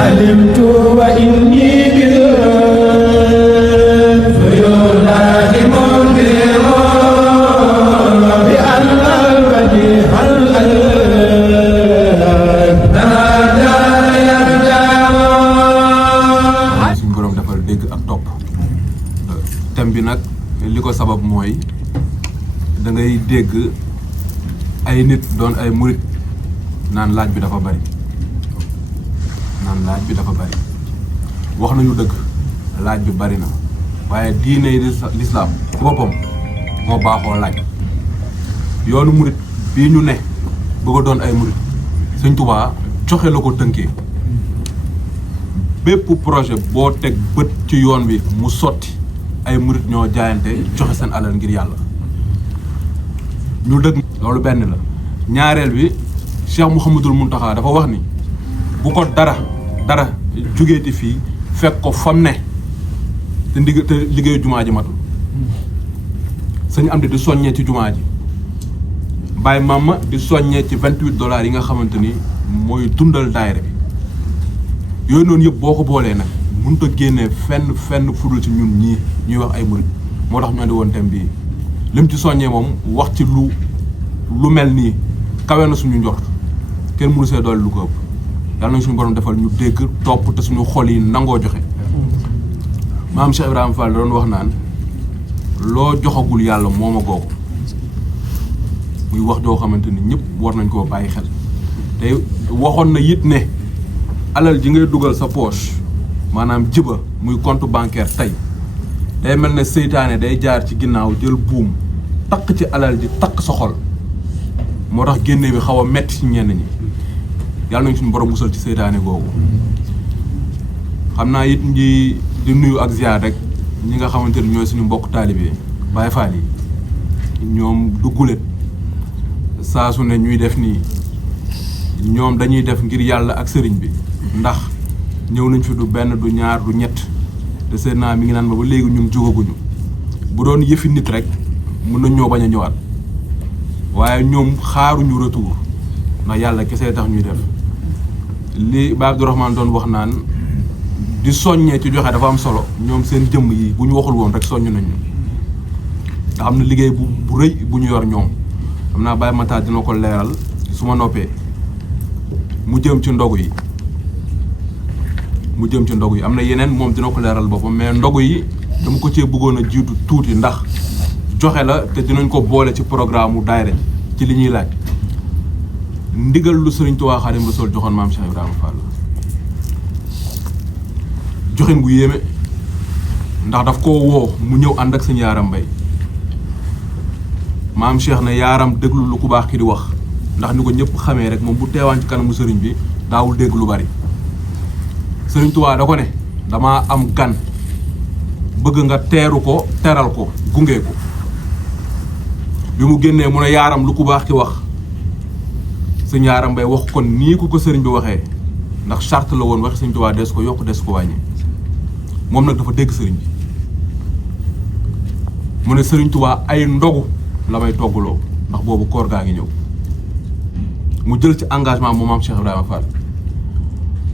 علمت وإني بالفيولات منذر بأن الوجه suñu borom defal dégg ak topp thème bi nag li ko sabab mooy da ngay dégg ay nit doon ay murit naan laaj bi dafa bari wax nañu dëgg laaj bi bari na waaye diine lislaam ci boppam moo baaxoo laaj yoonu murit bii ñu ne bëgg a doon ay murit Sëñ Tuubaa joxe la ko tënkee bépp projet boo teg bët ci yoon bi mu sotti ay murit ñoo jaayante joxe seen alal ngir yàlla ñu dëgg loolu benn la ñaareel bi Cheikh Mouhamadul Mountakha dafa wax ni bu ko dara jógeeti fii fekk ko fam ne te liggéeyu jumaa ji matul sëñ am di soññee ci jumaa ji Baye Mama di soññee ci $28 yi nga xamante ni mooy dundal daayira bi yooyu noonu yëpp boo ko boolee nag mënut a génnee fenn fudul ci ñun ñii ñuy wax ay murit moo tax ñu andi woon thème bii lim ci soññee moom wax ci lu mel nii kawe na suñu njort kenn mënu see doole lu ko ëpp yàlla nañ suñu borom defal ñu dégg topp te suñu xol yi nangoo joxe maam Cheikh Ibrahima Fall doon wax naan loo joxagul yàlla mooma googu muy wax joo xamante ni ñëpp war nañ koo bàyyi xel te waxoon na it ne alal ji ngay dugal sa poche maanaam jiba muy compte bancaire tey day mel ne seytaane day jaar ci ginnaaw jël buum takk ci alal ji takk sa xol moo tax génne bi xaw a metti ci ñenn ñi yàlla nañ suñu borom musal ci seytaane googu xam naa it di nuyu ak ziar rek ñi nga xamante ni ñooy suñu mbokk taalibe Baay Faal yi ñoom duggulet saa su ne ñuy def nii ñoom dañuy def ngir yàlla ak sëriñ bi ndax ñëw nañ fi du benn du ñaar du ñett te seen naa mi ngi naan ma ba léegi ñun jógaguñu bu doon yëfi nit rek mën nañ ñoo bañ a ñëwaat waaye ñoom xaaruñu retour ndax yàlla kese tax ñuy def li Ba Abdourahmane doon wax naan di soññee ci joxe dafa am solo ñoom seen jëmm yi bu ñu waxul woon rek soññ nañu nga xam ne liggéey bu rëy bu ñu yor ñoom xam naa Baye Mata dina ko leeral su ma noppee mu jëm ci ndogu yi am na yeneen moom dina ko leeral boppam mais ndogu yi dama ko cee bëggoon a jiitu tuuti ndax joxe la te dinañ ko boole ci programme mu daayira ci li ñuy laaj ndigal lu Sëriñ Tuubaa Xaadimu Rasuul joxoon maam Cheikh Ibrahima Fall joxin gu yéeme ndax daf koo woo mu ñëw ànd ak sëñ Yaaram Mbay maam Cheikh ne Yaaram déglu lu ku baax ki di wax ndax ni ko ñëpp xamee rek moom bu teewaan ci kanamu sëriñ bi daawul dégg lu bari Sëriñ Tuubaa da ko ne damaa am gan bëgg nga teeru ko teral ko gunge ko bi mu génnee mu ne Yaaram lu ku baax ki wax sëñ Yaaram Mbay wax kon nii ko sëriñ bi waxee ndax charte la woon wax Sëriñ Tuubaa des ko yokk des ko wàññi moom nag dafa dégg sëriñ bi mu ne Sëriñ Tuubaa ay ndogu la may toggaloo ndax boobu koor gaa ngi ñëw mu jël ci engagement moom maam Cheikh Ibrahima Fall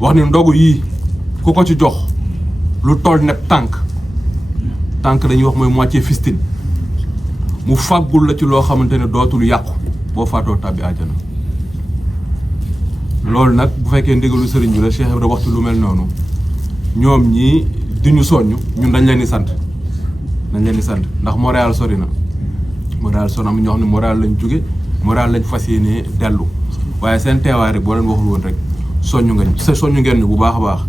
wax ni ndogu yii ku ko ci jox lu toll ne tànk dañuy wax mooy moitié fistine mu fàggul la ci loo xamante ne dootul yàqu boo faatoo tàbbi àjjana loolu nag bu fekkee ndigalu sëriñ bi la Cheikh Ibrahima waxtu lu mel noonu ñoom ñii di ñu soññ ñun dañ leen di sant ndax Montréal sori na am ñoo xam ne Montréal lañ jóge Montréal lañ fas yéenee dellu waaye seen teewaay rek boo leen waxul woon rek soññu ngeen ñu bu baax a baax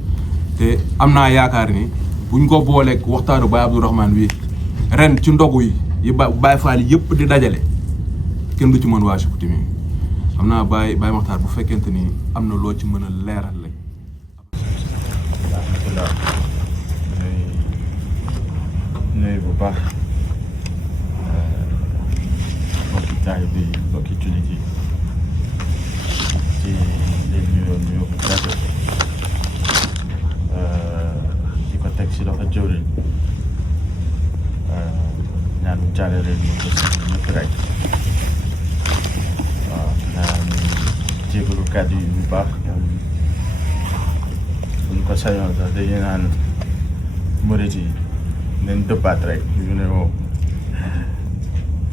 te am naa yaakaar ni buñ ko booleeg waxtaanu Baye Abdourahmane wi ren ci ndogu yi Baye Fall yëpp di dajale kenn du ci mën waa Chicoutimi xam naa Baye Makhtar bu fekkente ni am na loo ci mën a leeral rek. alhamdulilah nuyu bu baax mbokki taalibe bi mbokki jullit yi ci li ñu bu tedd di ko teg si loxo jëwriñ ñaan mu jàllale ñu ko si ñëpp rek waaw naa ñu jégalu kàddu yi bu baax ko sañoon sax dañuy naan murit yi nañ dëppaat rek ñu ne moom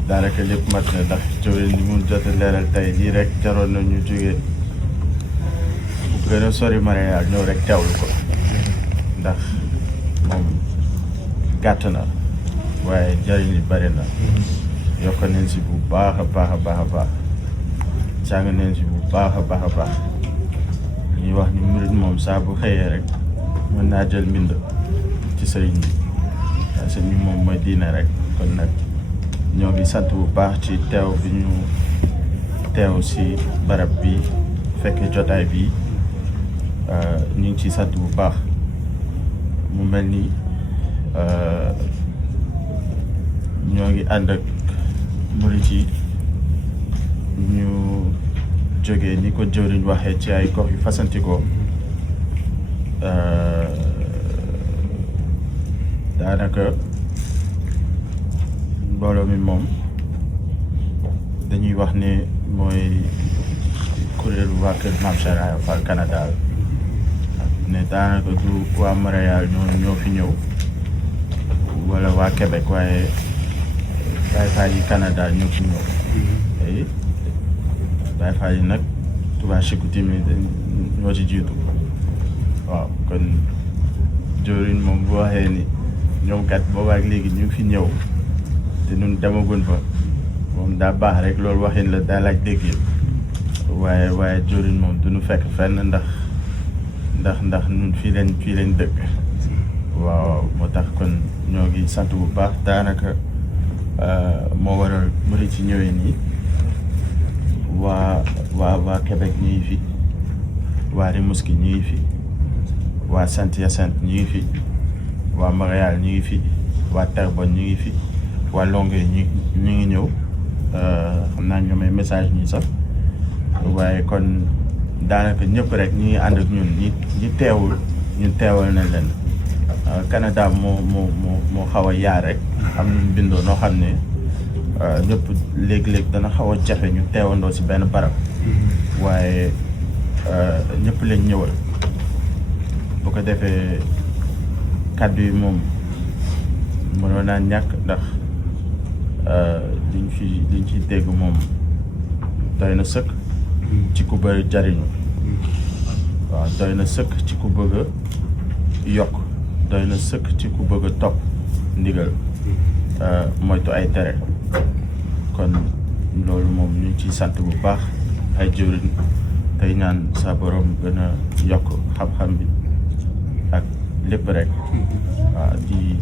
daanaka lépp mat na ndax jëwriñ li mu jot a leeral tey lii rek jaroon na ñu jógee bu gën a sori mariage ñëw rek teewlu ko ndax moom gàtt na waaye jariñ li bari na yokk nañ si bu baax a baax a baax a baax jàng nañ si bu baax a baax a baax ñuy wax ni murit moom saa bu xëyee rek mën naa jël mbind ci sëriñ bi waaye sëriñ bi moom mooy diine rek kon nag ñoo ngi sant bu baax ci teew bi ñu teew si barab bi fekkee jotaay bi ñu ngi ciy sant bu baax mu mel ni ñoo ngi ànd ak murit yi ñu jógee ni ko jëwriñ waxee ci ay gox yu fasantikoo daanaka mbooloo mi moom dañuy wax ne mooy kuréelu waa kër Mame Cheikh Ibra Fall Canada ne daanaka du waa Montréal ñoo fi ñëw wala waa Québec waaye Baye Fall yi Canada ñoo fi ñëw tey Baye Fall yi nag Touba Chicoutimi ñoo ci jiitu waaw kon jëwriñ moom bu waxee ni ñoom kat boobaak léegi ñu fi ñëw te ñun demagun fa moom daa baax rek loolu waxin la daa laaj dégg waaye jëwriñ moom duñu fekk fenn ndax ñun fii lañ dëkk waaw moo tax kon ñoo ngi sant bu baax daanaka moo waral murit ci ñëwee nii waa Québec ñu ngi fi waa Rimouski ñu ngi fi waa Saint-Hyacinthe ñu ngi fi waa Montréal ñu ngi fi waa Terrebonne ñu ngi fi waa Longueuil ñu ngi ñëw xam naa ñoomay message ñi sax waaye kon daanaka ñëpp rek ñu ngi ànd ak ñun ñi teewul ñun teewal nañ leen Canada moo xaw a yaar rek am nañ bindoo noo xam ne ñëpp léeg-léeg dana xaw a jafe ñu teewandoo si benn barab waaye ñëpp lañ ñëwal bu ko defee kàddu yi moom mënoon naa ñàkk ndax liñ fi dégg moom doy na sëkk ci ku bëri jariñu waaw doy na sëkk ci ku bëgg a yokk doy na sëkk ci ku bëgg a topp ndigal moytu ay tere kon loolu moom ñu ngi ciy sant bu baax ay jëwriñ tey ñaan sa borom gën a yokk xam-xam bi ak lépp rek waaw di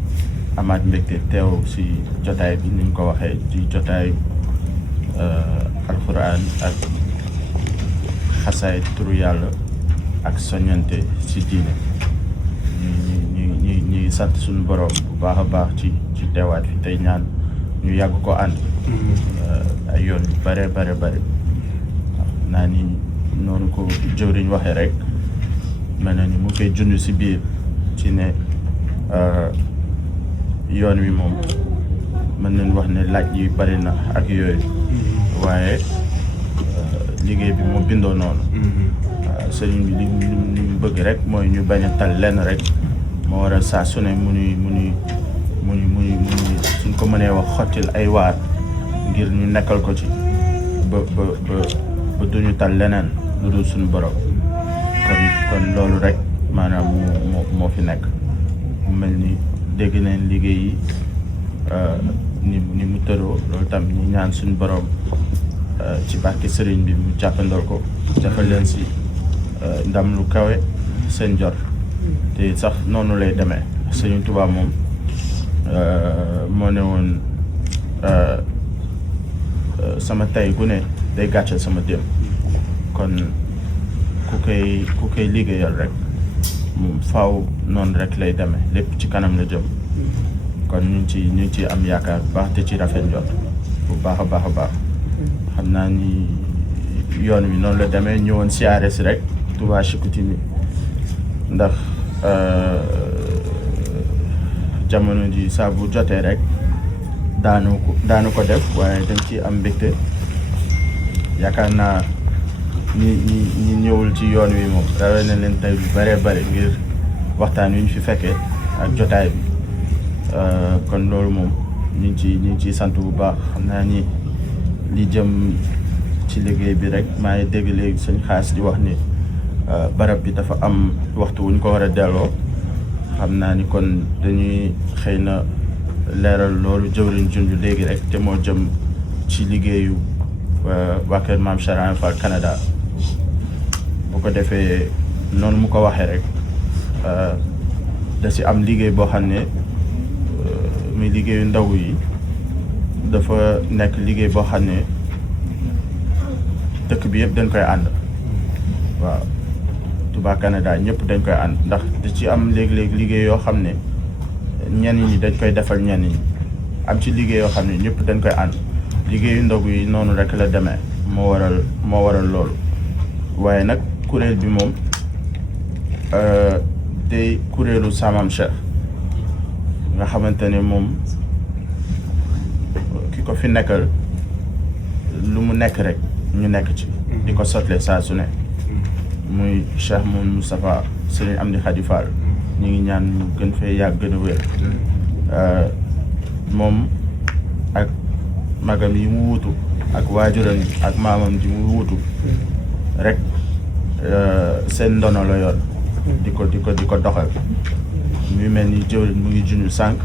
amaat mbégte teew si jotaay bi ni ñu ko waxee di jotaay alxuraan ak xasaay turu yàlla ak soññante si diine ñuy sant suñu borom bu baax a baax ci teewaat fi tey ñaan ñu yàgg ko ànd ay yoon yu bare waaw naa ni noonu ko jëwriñ waxee rek mel na ni mu koy jund si biir ci ne yoon wi moom mën nañ wax ne laaj yi bari na ak yooyu waaye liggéey bi moo bindoo noonu sëriñ bi li mu bëgg rek mooy ñu bañ a tal lenn rek moo waral saa su ne mu nuy suñ ko mënee wax xottil ay waar ngir ñu nekkal ko ci ba duñu tal leneen lu dul suñu borom kon loolu rek maanaam moo fi nekk mu mel ni dégg nañ liggéey yi ni mu tëroo loolu tam ñu ñaan suñu borom ci barke sëriñ bi mu jàppandal ko defal leen si ndam lu kawe seen jot te sax noonu lay demee Sëriñ Tuubaa moom moo ne woon sama tey gu ne day gàccal sama démb kon ku koy liggéeyal rek moom faaw noonu rek lay demee lépp ci kanam la jëm kon ñu ngi ci am yaakaar bu baax te ci rafet njot bu baax a baax xam naa ni yoon wi noonu la demee ñëwoon siyaare si rek Touba Chicoutimi ndax jamono ji saa bu jotee rek daanu ko def waaye dañ ci am mbégte yaakaar naa ñi ñëwul ci yoon wi moom rawee na leen tey lu bëree bëri ngir waxtaan wi ñu fi fekkee ak jotaay bi kon loolu moom ñu ngi ciy sant bu baax. xam naa ni li jëm ci liggéey bi rek maa ngi dégg léegi sëñ Xaas di wax ni barab bi dafa am waxtu wu ñu ko war a delloo. xam naa ni kon dañuy xëy na leeral loolu jëwriñ junj léegi rek te moo jëm ci liggéeyu waa kër Maam Cheikh Ibrahima Fall Canada. bu ko defee noonu mu ko waxee rek da si am liggéey boo xam ne muy liggéeyu ndaw yi dafa nekk liggéey boo xam ne dëkk bi yëpp dañ koy ànd. waaw Touba Canada ñëpp dañ koy ànd ndax da ci am léeg-léeg liggéey yoo xam ne ñenn ñi dañ koy defal ñenn ñi am ci liggéey yoo xam ne ñëpp dañ koy ànd. liggéeyu ndogu yi noonu rek la demee moo waral loolu. waaye nag kuréel bi moom day kuréelu Samam Cheikh nga xamante ne moom ki ko fi nekkal lu mu nekk rek ñu nekk ci di ko sotle saa su ne muy Cheikh Moustapha Serigne Amdi Khady Fall ñu ngi ñaan mu gën fee yàgg gën a wér. moom ak magam yi mu wutu ak waajuram ak maamam ji mu wutu rek seen ndono la yor di ko doxal. muy mel ni jëwriñ mu ngi junj sànq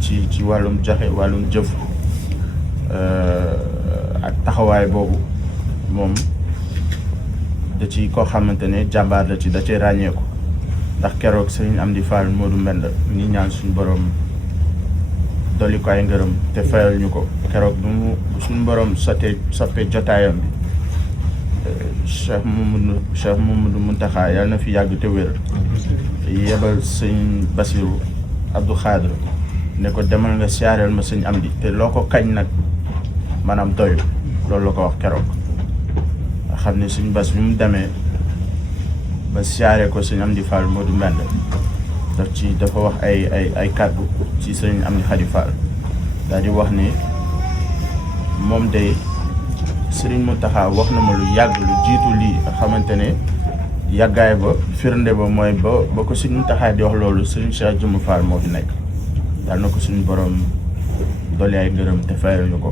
ci wàllum joxe wàllum jëf ak taxawaay boobu moom da ci koo xamante ne jàmbaar la ci da cee ràññeeku. ndax keroog Serigne Amdi Fall Modou Mbend ñi ñaan suñu borom dolli ko ay ngërëm te fayal ñu ko. keroog bu mu suñu borom soppee jotaayam bi Cheikh Mamadou Muntaxa yàlla na fi yàgg te wér. yebal sëñ Basiru Abdou Khadre ne ko demal nga siyaareel ma sëñ Amdi te loo ko kañ nag maanaam doyu. loolu la ko wax keroog nga xam ne sëñ Bas bi mu demee ba siyaare ko sëñ Amdi Fall Modou Mbend dafa wax ay kàddu ci sëñ Amdi Khady Fall daal di wax ni moom day Serigne Mountakha wax na ma lu yàgg lu jiitu lii nga xamante ne yàggaay ba firnde ba mooy ba ko Serigne Mountakha di wax loolu Serigne Cheikh Jëmm Fall moo fi nekk. daal na ko suñu borom dolli ay ngërëm te fayal ñu ko.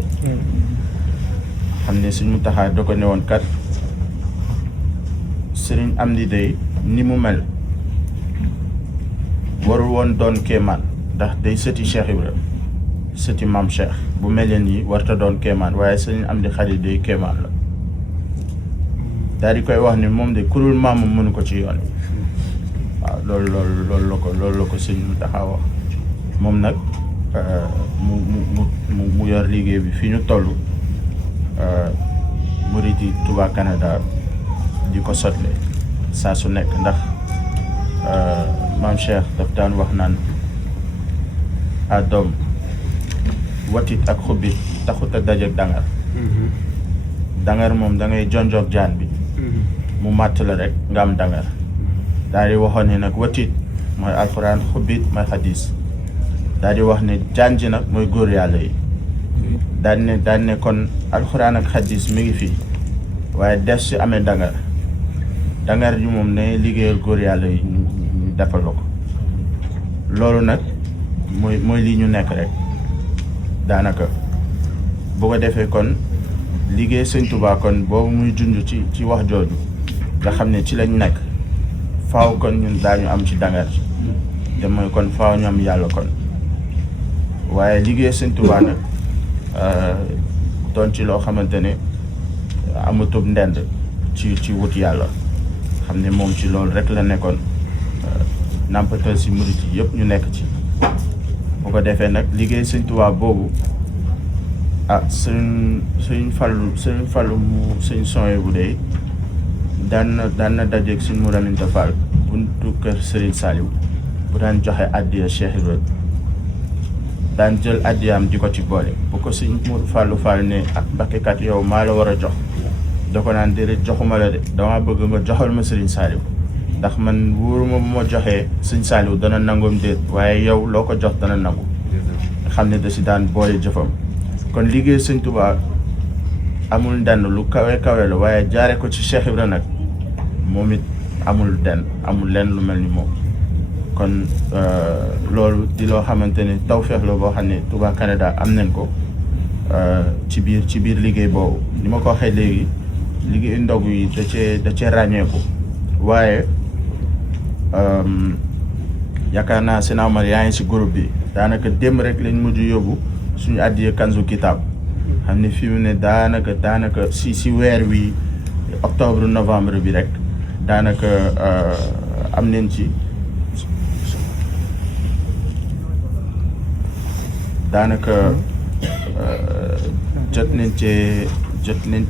xam ne Serigne Mountakha da ko ne woon kat Serigne Amdi day ni mu mel warul woon doon kéemaan ndax day sëti Cheikh Ibrahima sëti Maam Cheikh bu mel nii warta doon kéemaan waaye Serigne Amdi Khady day kéemaan la. daal di koy wax ni moom de kurul maamam mënu ko ci yoon wi. waaw loolu la ko Serigne Mountakha wax. moom nag mu yor liggéey bi fi ñu toll murid yi Touba Canada di ko sotle saa su nekk ndax Maam Cheikh daf daan wax naan a doom watit ak xubbi taxut a dajeek dangar. dangar moom da ngay jonjoog jaan bi mu màtt la rek nga am dangar. daal di waxoon ne nag watit mooy alxuraan xubbit mooy xadis. daal di wax ne jaan ji nag mooy góor yàlla yi. daan ne kon alxuraan ak xadis mi ngi fii waaye des si amee dangar. dangar ji moom ne liggéeyal góor yàlla yi ñu defal ko. loolu nag mooy lii ñu nekk rek daanaka bu ko defee kon liggéey Sëñ Tuubaa kon boobu muy junj ci wax jooju nga xam ne ci lañ nekk faaw kon ñun daañu am ci dangar ji te mooy kon faaw ñu am yàlla kon waaye liggéey Sëñ Tuubaa nag doon ci loo xamante ne amatub ndend ci wut yàlla xam ne moom ci loolu rek la nekkoon nàmpatal si murit yi yëpp ñu nekk ci. bu ko defee nag liggéey Sëñ Tuubaa boobu sëñ Fallu mu sëñ Soye bu dee daan na dajeeg sëñ Mourou Aminta Fall buntu kër Serigne Saliou bu daan joxe addiya Cheikh Ibrahima daan jël addiyaam di ko ci boole bu ko sëñ Mourou Fallu Fall ne ak mbakkekat yow maa la war a jox da ko naan déedéet joxuma la de dama bëgg nga joxal ma Serigne Saliou ndax man wóoruma bu ma joxee sëñ Saliou dana nangoom déet waaye yow loo ko jox dana nangu nga xam ne da si daan boole jëfam. kon liggéey Sëñ Tuubaa amul denn lu kawe la waaye jaare ko ci Cheikh Ibra nag moom it amul lenn lu mel ni moom kon loolu di loo xamante ne tawfeex la boo xam ne Touba Canada am nañ ko ci biir liggéey boobu ni ma ko waxee léegi liggéey ndogu yi da cee ràññeeku waaye yaakaar naa Sénégal Omar yaa ngi si groupe bi daanaka démb rek lañ mujj yóbbu suñu àddiyee Kanzu Kitab xam ne fi mu ne daanaka si weer wi octobre novembre bi rek daanaka am nañ ci daanaka jot nañ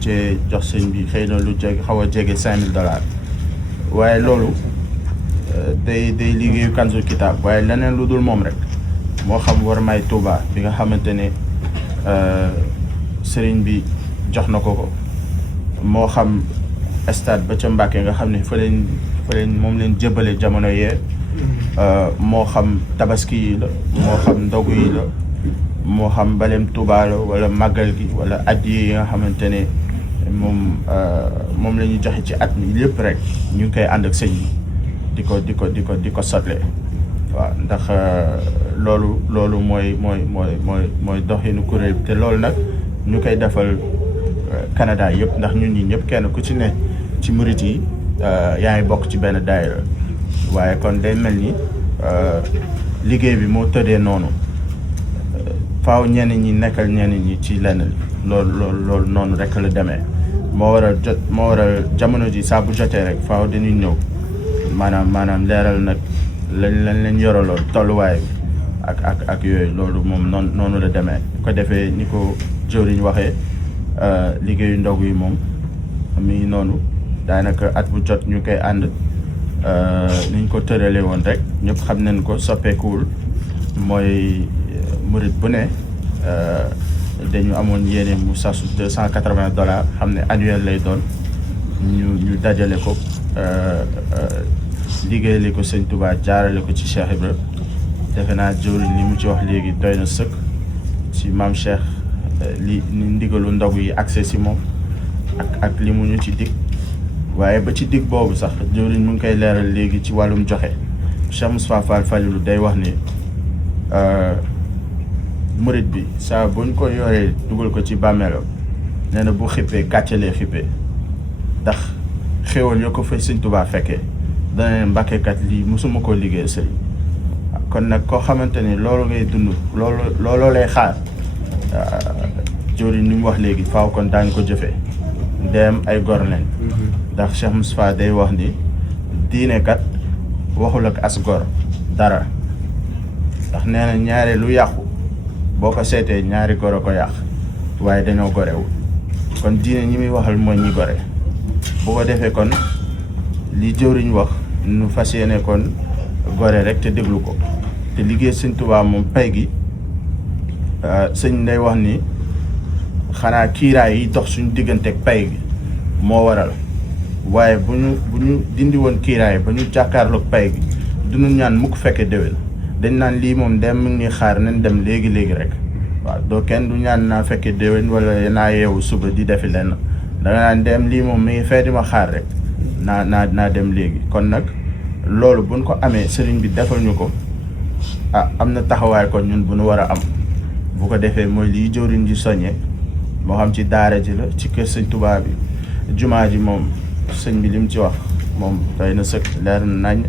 cee jox sëñ bi xëy na lu xaw a jege $5,000 waaye loolu day liggéeyu Kanzu Kitab waaye leneen lu dul moom rek moo xam war may Touba bi nga xamante ne sëriñ bi jox na ko moo xam stade ba ca Mbàkke nga xam ne fa leen moom leen jëbale jamono yee moo xam tabaski yi la moo xam ndogu yi la moo xam baleem Touba la wala màggal gi wala addiya yi nga xamante ne moom la ñuy joxe ci at mi lépp rek ñu ngi koy ànd ak sëñ bi di ko sotle waaw ndax loolu mooy doxinu kuréel te loolu nag ñu koy defal Canada yëpp ndax ñun ñi ñëpp kenn ku ci ne ci murit yi yaa ngi bokk ci benn daayira waaye kon day mel ni liggéey bi moo tëddee noonu faaw ñenn ñi nekkal ñenn ñi ci lenn loolu noonu rek la demee moo waral jamono ji saa bu jotee rek faaw dañuy ñëw maanaam leeral nag lañ leen yoraloon tolluwaay bi ak yooyu loolu moom noonu la demee ko defee ni ko jëwriñ waxee liggéeyu ndog yi moom mi ngi noonu daanaka at bu jot ñu koy ànd niñ ko tëralee woon rek ñëpp xam nañ ko soppeekuwul mooy murit bu ne dañu amoon yéene mu sasu $280 xam ne annuel lay doon ñu dajale ko liggéeyale ko sëñ Touba jaarale ko ci Cheikh Ibra defe naa jëwriñ li mu ci wax léegi doy na sëkk ci maam Cheikh li ndigalu ndogu yi accès si moom ak li mu ñu ci dig waaye ba ci dig boobu sax jëwriñ mu ngi koy leeral léegi ci wàllum joxe Cheikh Moustapha Fall Falilou day wax ni murit bi saa buñ ko yoree dugal ko ci bàmmeelam nee na bu xippee gàccelee xippee ndax xéwal yoo ko fay sëñ Touba fekkee dana ne mbàkkekat lii mosuma koo liggéey sëriñ kon nag koo xamante ni loolu ngay dund looloo lay xaar jëwriñ ni mu wax léegi faaw kon daañu ko jëfee ndeem ay gor lañ ndax Cheikh Moustapha day wax ni diine kat waxul ak as gor dara ndax nee na ñaare lu yàqu boo ko seetee ñaari gor a ko yàq waaye dañoo gorewul kon diine ñi muy waxal mooy ñi gore bu ko defee kon li jëwriñ wax nu fas yéene kon gore rek te déglu ko te liggéey sëñ Touba moom pay gi sëñ day wax ni xanaa kiiraay yi dox suñu digganteeg pay gi moo waral waaye bu ñu dindi woon kiiraay ba ñu jàkkaarloog pay gi duñu ñaan mukk fekke déwén dañ naan lii moom dem mi ngi xaar nañ dem léegi rek waaw doo kenn du ñaan naa fekke déwén wala naa yeewu suba di defi lenn da nga naan dem lii moom mi ngi fee di ma xaar rek naa dem léegi kon nag loolu buñ ko amee sëriñ bi defal ñu ko am na taxawaay kon ñun bu ñu war a am bu ko defee mooy lii jëwriñ ji soññee moo xam ci daara ji la ci kër sëñ Touba bi jumaa ji moom sëñ bi li mu ci wax moom doy na sëkk leer na nañ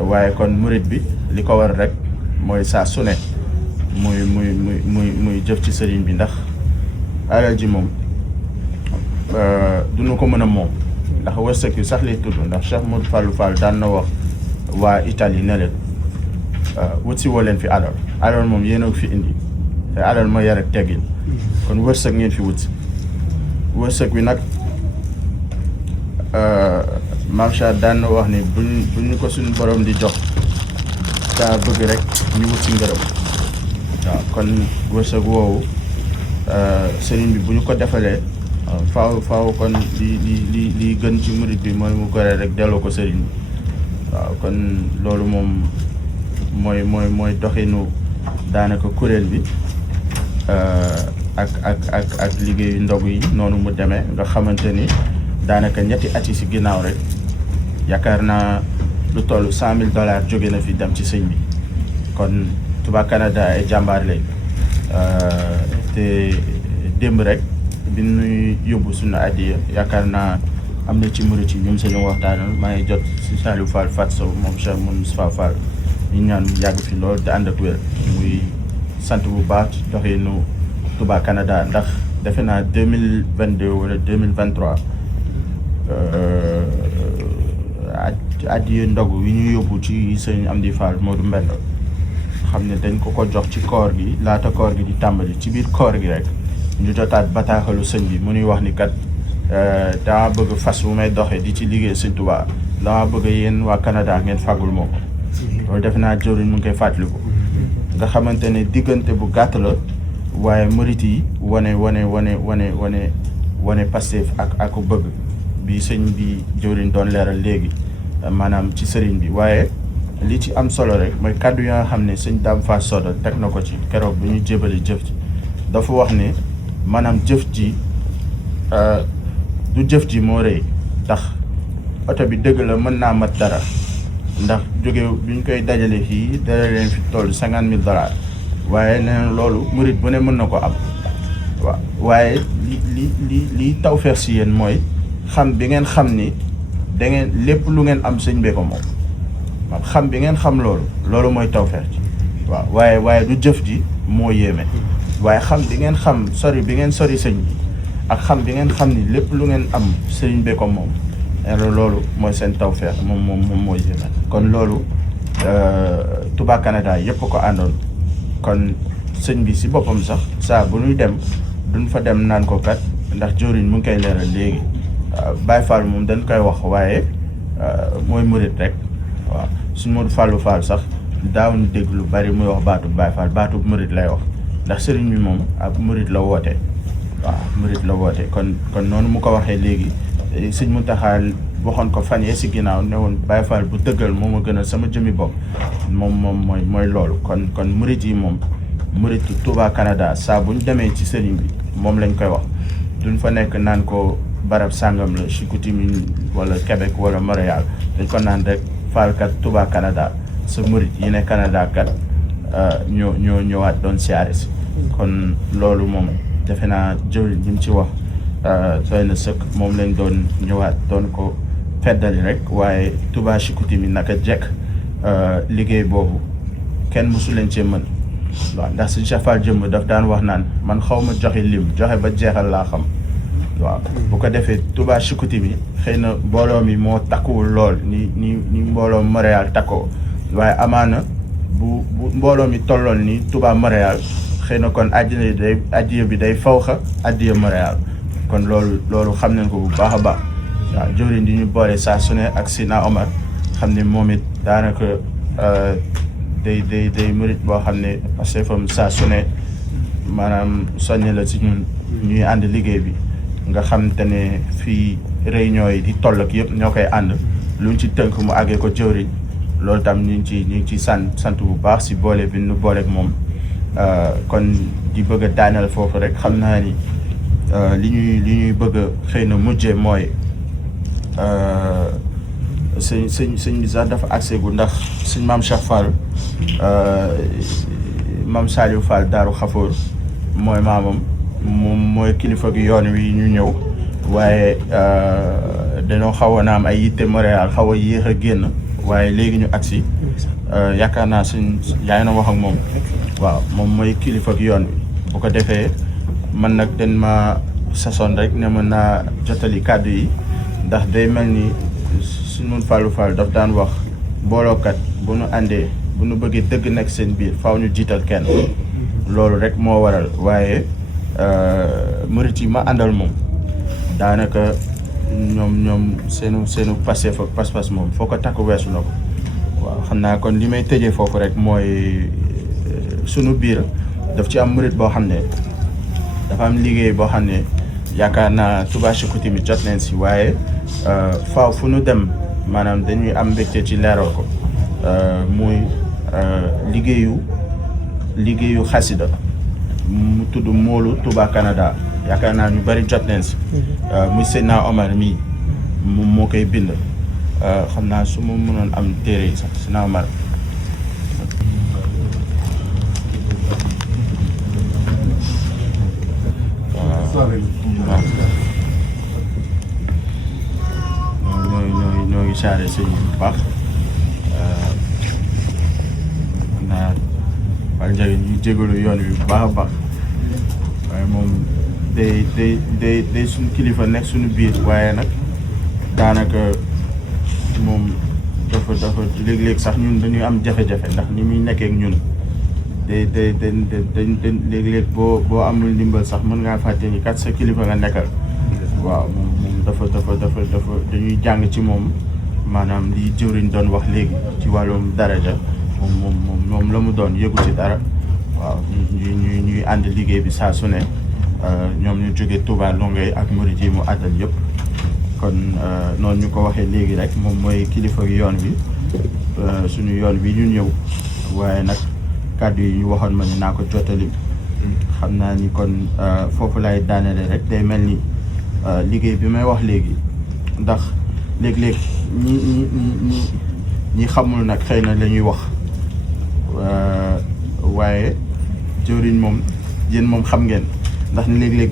waaye kon murit bi li ko war rek mooy saa su ne muy jëf ci sëriñ bi ndax alal ji moom duñu ko mën a moom ndax wërsëg yu sax lay tudd ndax Cheikh Modou Fallou Fall daan na wax waa Italie ne leen wut si woo leen fi alal moom yéen a fi indi te alal mooy yar ak teggin kon wërsëg ngeen fi wut wërsëg wi nag Maam Cheikh daan na wax ni buñ ko suñu borom di jox daa bëgg rek ñu wut si ngërëm waaw kon wërsëg woowu sëriñ bi bu ñu ko defalee faaw kon li gën ci murit bi mooy mu gore rek delloo ko sëriñ bi waaw kon loolu moom mooy doxinu daanaka kuréel bi ak liggéeyu ndog yi noonu mu demee nga xamante ni daanaka ñetti at yi si ginnaaw rek yaakaar naa lu toll $100,000 jóge na fi dem ci sëñ bi kon Touba Canada ay jàmbaar lañ te démb rek bi ñuy yóbbu suñu addiya yaakaar naa am na ci murit yi ñoom sañu waxtaanal maa ngi jot si Saliou Fall Fat Sow moom Cheikh Moustapha Fall ñu ñaan mu yàgg fi lool te ànd ak wér muy sant bu baax ci doxinu Touba Canada ndax defe naa 2022 wala 2023 addiya ndogu yi ñu yóbbu ci sëñ Amdi Fall Modou Mbend xam ne dañ ko jox ci koor gi laata koor gi di tàmbali ci biir koor gi rek ñu jotaat bataaxalu sëñ bi mu nuy wax ni kat dama bëgg fas bu may doxee di ci liggéey sëñ Touba dama bëgg yéen waa Canada ngeen fàggul moo ko loolu defe naa jëriñ mu ngi koy fàttaliku nga xamante ne diggante bu gàtt la waaye murit yi wane Pastef ak bëgg bi sëñ bi jëriñ doon leeral léegi maanaam ci sëriñ bi waaye li ci am solo rek mooy kàddu yi nga xam ne sëñ Dame Fass Soda teg na ko ci keroog bu ñu jébale jëf ji dafa wax ne maanaam jëf ji du jëf ji moo rëy ndax oto bi dëgg la mën naa mat dara ndax jóge bi ñu koy dajale fii dara leen fi toll $50,000 waaye nee loolu murit bu ne mën na ko am waaw waaye li tawfeex si yéen mooy xam bi ngeen xam ni da ngeen lépp lu ngeen am sëñ bee ko moom xam bi ngeen xam loolu mooy tawfeex ji waaw waaye du jëf ji moo yéeme waaye xam bi ngeen xam sori bi ngeen sori sëñ bi ak xam bi ngeen xam ni lépp lu ngeen am sëriñ bee ko moom loolu mooy seen tawfeex moom moo yéeme kon loolu Touba Canada yëpp ko àndoon kon sëñ bi si boppam sax saa bu ñuy dem duñ fa dem naan ko kat ndax jëriñ mu ngi koy leeral léegi Baye Fall moom dañ koy wax waaye mooy murit rek waaw suñ Modou Fallou Fall sax daawuñu dégg lu bari muy wax baatu Baye Fall baatu murit lay wax ndax sëriñ bi moom ak murit la woote waaw murit la woote kon noonu mu ko waxee léegi sëñ Mountakha waxoon ko fan yee si ginnaaw ne woon Baye Fall bu dëggal moo ma gënal sama jëmmi bopp moom mooy loolu kon murit yi moom muritu Touba Canada saa bu ñu demee ci sëriñ bi moom lañ koy wax duñ fa nekk naan ko barab sàngam la Chicoutimi wala Québec wala Montréal dañ ko naan rek Fallkat Touba Canada sa murit yi ne Canada kat ñoo ñëwaat doon siyaare si kon loolu moom defe naa jëwriñ ñi mu ci wax doy na sëkk moom lañ doon ñëwaat doon ko feddali rek waaye Touba Chicoutimi naka jekk liggéey boobu kenn mësu leen cee mën waaw ndax suñu Cheikh Fall jëmm daf daan wax naan man xaw ma joxe lim joxe ba jeexal laa xam waaw bu ko defee Touba Chicoutimi xëy na mbooloo mi moo takkuwul lool ni mbooloo Montréal takkoo waaye amaana bu mbooloo mi tolloon ni Touba Montréal xëy na kon addiya bi day fawxa addiya Montréal kon loolu xam nañ ko bu baax a baax waaw jëwriñ di ñu boole saa su ne ak Sina Omar xam ne moom it daanaka day murit boo xam ne parce que fam saa su ne maanaam soññe la si ñun ñuy ànd liggéey bi nga xam te ne fii réunion yi di toll ak yëpp ñoo koy ànd luñ ci tënk mu àggee ko jëwriñ loolu tam ñu ngi ci sant bu baax si boole bi nu booleeg moom kon di bëgg a daaneel foofu rek xam naa ni li ñuy bëgg a xëy na mujjee mooy sëñ bi sax dafa accès gu ndax sëñ maam Cheikh Fall maam Saliou Fall Daaru Xafoor mooy maamam moom mooy kilifa gi yoon wi ñu ñëw waaye dañoo xawoon a am ay yitte Montréal xaw a yéex a génn waaye léegi ñu agsi yaakaar naa suñ yaay na wax ak moom waaw moom mooy kilifa gi yoon wi bu ko defee man nag dañ ma sasoon rek ne mën naa jotali kàddu yi ndax day mel ni suñ mun Fallou Fall daf daan wax mboolookat bu nu àndee bu nu bëggee dëgg nekk seen biir faaw ñu jiital kenn loolu rek moo waral waaye murit yi ma àndal moom daanaka ñoom seenu Pastef ak pas-pas moom foo ko takk weesu na ko waaw xam naa kon li may tëjee foofu rek mooy sunu biir daf ci am murit boo xam ne dafa am liggéey boo xam ne yaakaar naa Touba Chicoutimi jot nañ si waaye faaw fu nu dem maanaam dañuy am mbégte ci leeral ko muy liggéeyu xasida mu tudd Moolu Touba Canada yaakaar naa ñu bari jot nañ si muy Seydina Omar mii moom moo koy bind xam naa su ma mënoon am téere yi sax Seydina Omar ñoo ngi saare sëñ bu baax naa waa njëriñ ñu jégalu yoon wi bu baax a baax waaye moom day suñu kilifa nekk suñu biir waaye nag daanaka moom dafa léeg-léeg sax ñun dañuy am jafe-jafe ndax ni muy nekkee ak ñun dañ léeg-léeg boo amul ndimbal sax mën ngaa fàtte ni kat sa kilifa nga nekkal waaw moom dafa dañuy jàng ci moom maanaam li jëwriñ doon wax léegi ci wàllum daraja moom la mu doon yëgu ci dara waaw ñuy ànd liggéey bi saa su ne ñoom ñu jóge Touba Longueuil ak murid yi mu àddal yëpp kon noonu ñu ko waxee léegi rek moom mooy kilifa yoon bi suñu yoon bi ñu ñëw waaye nag kàddu yi ñu waxoon ma ne naa ko jottali xam naa ni kon foofu lay daanele rek day mel ni liggéey bi may wax léegi ndax léeg-léeg ñi xamul nag xëy na la ñuy wax waaye jëwriñ moom yéen moom xam ngeen ndax léeg-léeg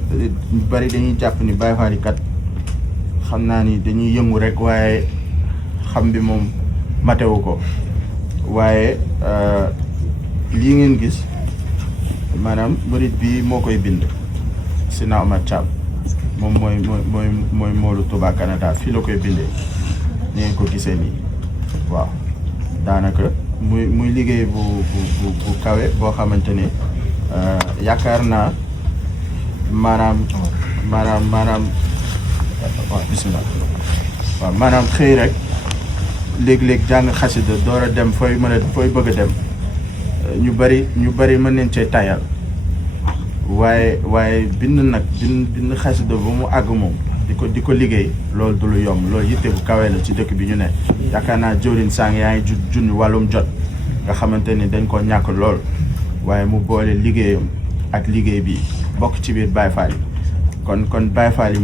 ñu bari dañuy jàpp ni Baye Fall kat xam naa ni dañuy yëngu rek waaye xam bi moom matewu ko waaye lii ngeen gis maanaam murid bi moo koy bind Seydina Omar Thiam moom mooy moolu Touba Canada fii la koy bindee ni ngeen ko gisee nii waaw daanaka muy liggéey bu kawe boo xamante ne yaakaar naa maanaam waaw bismillah waaw maanaam xëy rek léeg-léeg jàng xasida door a dem fooy bëgg a dem ñu bari mën nañ cee tayal waaye bind xasida ba mu àgg moom di ko liggéey loolu du lu yomb loolu yitte bu kawee la ci dëkk bi ñu ne yaakaar naa jëwriñ sàng yaa ngi junni wàllum jot nga xamante ni dañ ko ñàkk lool waaye mu boole liggéeyam ak liggéey bi bokk ci biir Baye Fall yi kon Baye Fall yi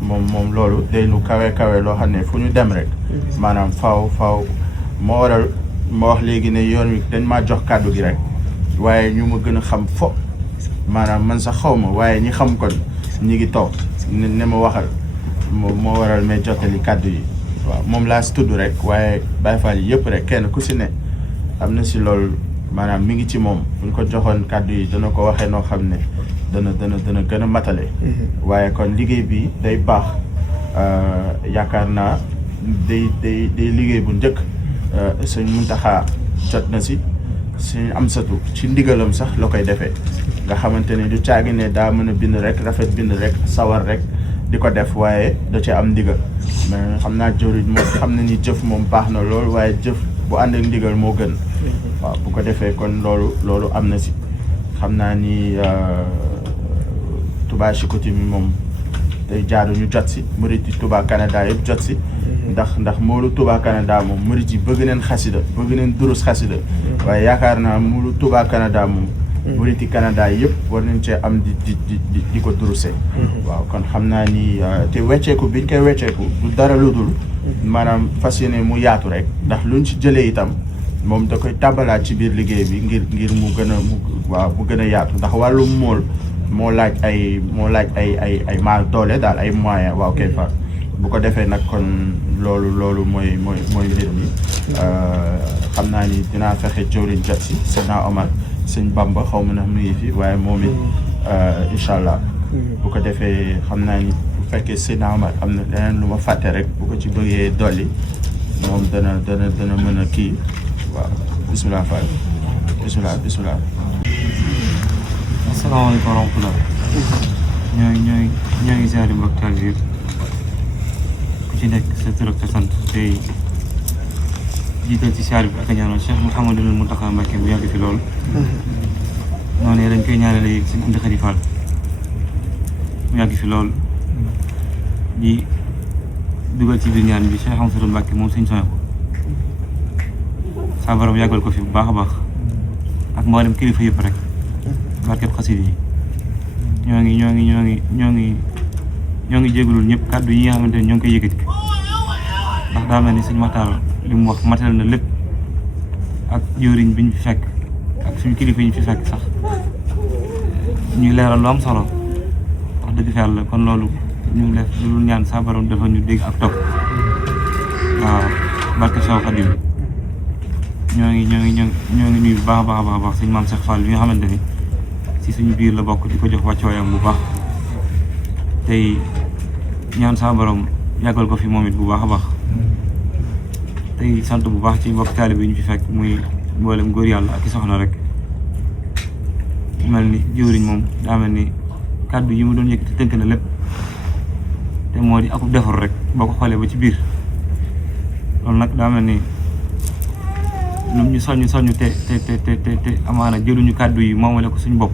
moom loolu day lu kawe loo xam ne fu ñu dem rek maanaam faaw moo waral ma wax léegi ne yoon wi dañ maa jox kàddu gi rek waaye ñu ma gën a xam fo maanaam man sax xaw ma waaye ñi xam kon ñi ngi toog ne ma waxal moo waral may jottali kàddu yi waaw moom laa si tudd rek waaye Baye Fall yi yëpp rek kenn ku si ne am na si loolu maanaam mi ngi ci moom bu ñu ko joxoon kàddu yi dana ko waxee noo xam ne dana gën a matale waaye kon liggéey bi day baax yaakaar naa day liggéey bu njëkk sëñ Muntaxa jot na si sëñ Amsatu ci ndigalam sax la koy defee nga xamante ne du caagi ne daa mën a bind rek rafet bind rek sawar rek di ko def waaye da ci am ndigal mais xam naa jëwriñ moom xam na ni jëf moom baax na lool waaye jëf bu ànd ak ndigal moo gën waaw bu ko defee kon loolu am na si xam naa ni Touba Chicoutimi moom day jaadu ñu jot si murid yi Touba Canada yëpp jot si ndax moolu Touba Canada moom murid yi bëgg neen xasida bëgg neen durus xasida waaye yaakaar naa moolu Touba Canada moom murid yi Canada yëpp war nañ cee am di ko durusee waaw kon xam naa ni te wecceeku biñ koy wecceeku du dara lu dul maanaam fas yéene mu yaatu rek ndax luñ ci jëlee itam moom da koy tàbbalaat ci biir liggéey bi ngir mu gën a yaatu ndax wàllum mool moo laaj ay maa doole daal ay moyens waaw kay fa bu ko defee nag kon loolu mooy mbir mi xam naa ni dinaa fexe jëwriñ jot si Seydina Omar sëñ Bamba xaw ma na mu ngi fi waaye moom it incha allah bu ko defee xam naa ni bu fekkee Seydina Omar am na leneen lu ma fàtte rek bu ko ci bëggee dolli moom dana mën a kii waaw bisimilah Fall bisimilah. asalaamaaleykum wa rahmatulah. ñoo ngi ziare mbokk taal bi yëpp ku ci nekk sa tur ak sa sant tey jiital ci ziare bi ak a ñaanal Cheikh Mouhamadou Mountakha Mbacké bu yàgg fi lool. noonu dañ koy ñaanale si Indi Khady Fall mu yàgg fi lool di dugal ci biir ñaan bi Cheikh Mouhamadou Mbacké moom suñ soñe ko sa borom yàggal ko fi bu baax a baax ak mboolem kilifa yëpp rek barkeb xasit yi ñoo ngi jégalul ñëpp kàddu yi nga xamante ne ñoo ngi koy yëkkati ndax daa mel ni suñu Maxtaar li mu wax matal na lépp ak jëwriñ bi ñu fi fekk ak suñu kilifa yi ñu fi fekk sax ñuy leeral lu am solo wax dëgg fa yàlla kon loolu ñu def lu ñaan saa borom dafa ñu dégg ak topp waaw barke Seex Xaadim ñoo ngi nuyu bu baax a baax suñu maam Cheikh Fall bi nga xamante ni si suñu biir la bokk di ko jox wàccuwaayam bu baax tey ñaan saa borom yàggal ko fi moom it bu baax a baax tey sant bu baax ci mbokk taalibe yi ñu fi fekk muy mboolem góor yàlla ak i soxna rek mel ni jëwriñ moom daa mel ni kàddu yi mu doon yëkkati tënk na lépp te moo di akub defar rek boo ko xoolee ba ci biir loolu nag daa mel ni lu ñu soññ te amaana jëluñu kàddu yi moomale ko suñu bopp